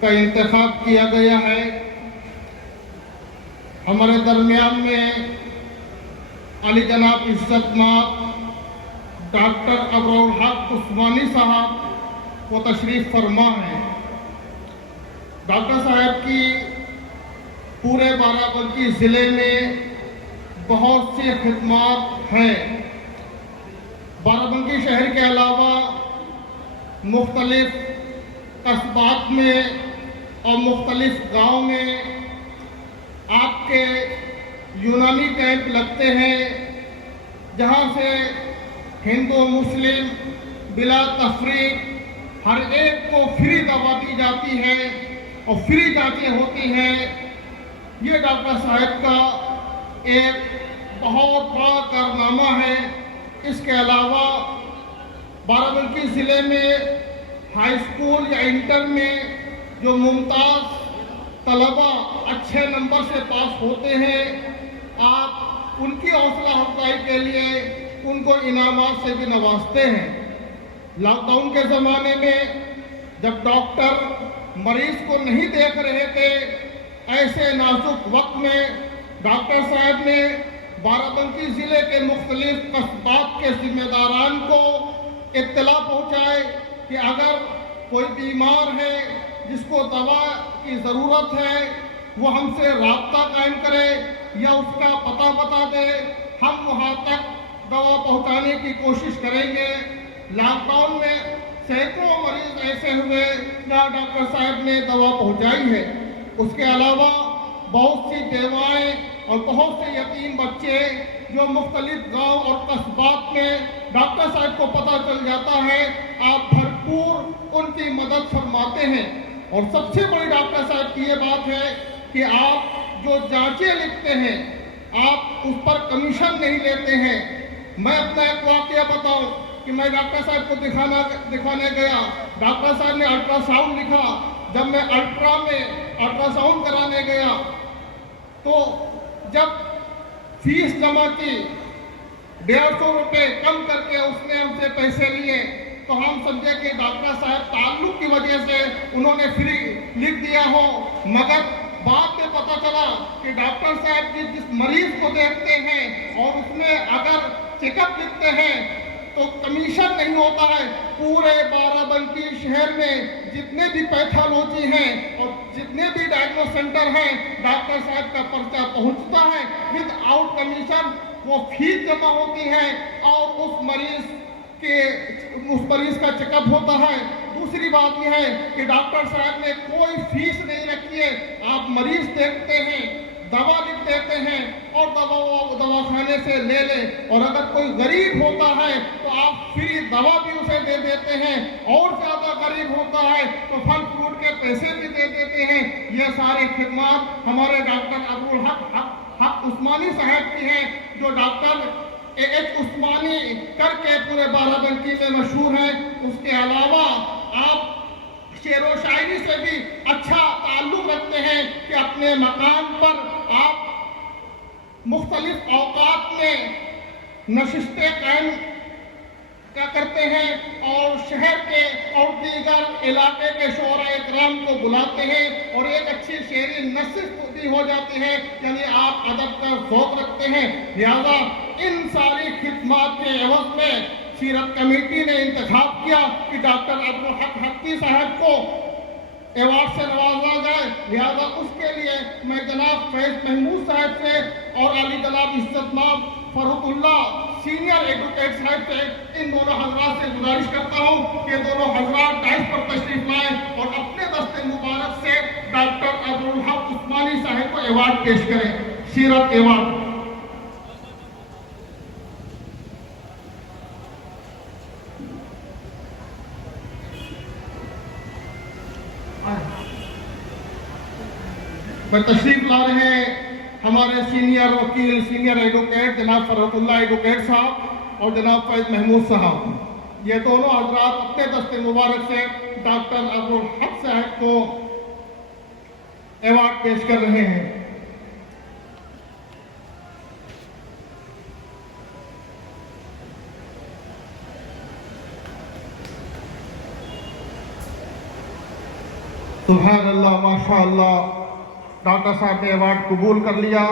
का इंतखाब किया गया है। हमारे दरमियान में अली जनाब इज्जतमाब डॉक्टर अबरुल हक उस्मानी साहब वो तशरीफ़ फरमा हैं। डॉक्टर साहब की पूरे बाराबंकी ज़िले में बहुत सी खिदमत हैं। बाराबंकी शहर के अलावा मुख्तलिफ कस्बात में और मुख्तलिफ गाँव में आपके यूनानी कैंप लगते हैं, जहाँ से हिंदू मुस्लिम बिला तफरीक हर एक को फ्री दवा दी जाती है और फ्री जांचें होती हैं। ये डॉक्टर साहब का एक बहुत बड़ा कारनामा है। इसके अलावा बाराबंकी ज़िले में हाई स्कूल या इंटर में जो मुमताज़ तलबा अच्छे नंबर से पास होते हैं, आप उनकी हौसला अफजाई के लिए उनको इनामात से भी नवाजते हैं। लॉकडाउन के ज़माने में जब डॉक्टर मरीज़ को नहीं देख रहे थे, ऐसे नाजुक वक्त में डॉक्टर साहब ने बाराबंकी ज़िले के मुख्तलिफ कस्बात के ज़िम्मेदारान को इत्तला पहुँचाए कि अगर कोई बीमार है जिसको दवा की ज़रूरत है, वो हमसे राब्ता कायम करे या उसका पता बता दे, हम वहाँ तक दवा पहुँचाने की कोशिश करेंगे। लॉकडाउन में सैकड़ों मरीज़ ऐसे हुए जहाँ डॉक्टर साहब ने दवा पहुँचाई है। उसके अलावा बहुत सी बेवाएँ और बहुत से यतीम बच्चे जो मुख्तलिफ गाँव और कस्बात में डॉक्टर साहब को पता चल जाता है, आप भरपूर उनकी मदद फरमाते हैं। और सबसे बड़ी डॉक्टर साहब की ये बात है कि आप जो जांचें लिखते हैं, आप उस पर कमीशन नहीं लेते हैं। मैं अपना एक वाक़या बताऊं कि मैं डॉक्टर साहब को दिखाने गया। डॉक्टर साहब ने अल्ट्रासाउंड लिखा। जब मैं अल्ट्रासाउंड कराने गया तो जब फीस जमा की 150 रुपये कम करके उसने हमसे पैसे लिए, तो हम समझे कि डॉक्टर साहब ताल्लुक की वजह से उन्होंने फ्री लिख दिया हो। मगर बाद में पता चला कि डॉक्टर साहब जिस मरीज को देखते हैं और उसमें अगर चेकअप लिखते हैं तो कमीशन नहीं होता है। पूरे बाराबंकी शहर में जितने भी पैथोलॉजी हैं और जितने भी डायग्नोस सेंटर हैं, डॉक्टर साहब का पर्चा पहुंचता है विद आउट कमीशन। वो फीस जमा होती है और उस मरीज का चेकअप होता है। दूसरी बात यह है कि डॉक्टर साहब ने कोई फीस नहीं रखी है। आप मरीज देखते हैं, दवा लिख देते हैं और दवाखाने से ले लें। और अगर कोई गरीब होता है तो आप फ्री दवा भी उसे दे देते हैं, और ज़्यादा गरीब होता है तो फल फ्रूट के पैसे भी दे देते हैं। ये सारी खिदमत हमारे डॉक्टर अबरुल हक उस्मानी साहब की हैं, जो डॉक्टर एच उस्मानी करके पूरे बाराबंकी में मशहूर है। उसके अलावा आप शेर व शायरी से भी अच्छा ताल्लुक़ रखते हैं कि अपने मकान पर आप मुख्तलिफ औकात में नशिस्तें कायम करते हैं और शहर के और दीगर इलाके के शोरा इकराम को बुलाते हैं और एक अच्छी शेरी नशिस्त भी हो जाती है, यानी आप अदब का ज़ौक़ रखते हैं। लिहाजा इन सारी खिदमत के एवज़ में सीरत कमेटी ने इंतखाब किया कि डॉक्टर अबरुल हक हक्की साहब को अवार्ड से नवाजा जाए। लिहाजा उसके लिए मैं जनाब फैज़ महमूद साहब से और अली जनाब इज्जतमाब फरूकुल्ला सीनियर एडवोकेट साहब से, इन दोनों हजरात से गुजारिश करता हूँ कि दोनों हजरात डाइस पर तशरीफ लाएं और अपने दस्ते मुबारक से डॉक्टर अबरुल हक उस्मानी साहब को अवार्ड पेश करें। सीरत अवार्ड। मैं तशरीफ ला रहे हैं हमारे सीनियर वकील, सीनियर एडवोकेट जनाब फरूकुल्ला एडवोकेट साहब और जनाब फैज़ महमूद साहब। ये दोनों हजरात अपने दस्ते मुबारक से डॉक्टर अबरुल हक साहब को अवार्ड पेश कर रहे हैं। سبحان اللہ، ماشاء اللہ، ڈاکٹر صاحب نے ایوارڈ قبول کر لیا۔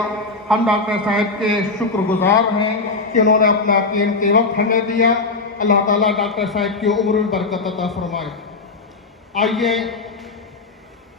ہم ڈاکٹر صاحب کے شکر گزار ہیں کہ انہوں نے اپنا قیمتی وقت ہمیں دیا۔ اللہ تعالیٰ ڈاکٹر صاحب کی عمر میں برکت عطا فرمائے۔ آئیے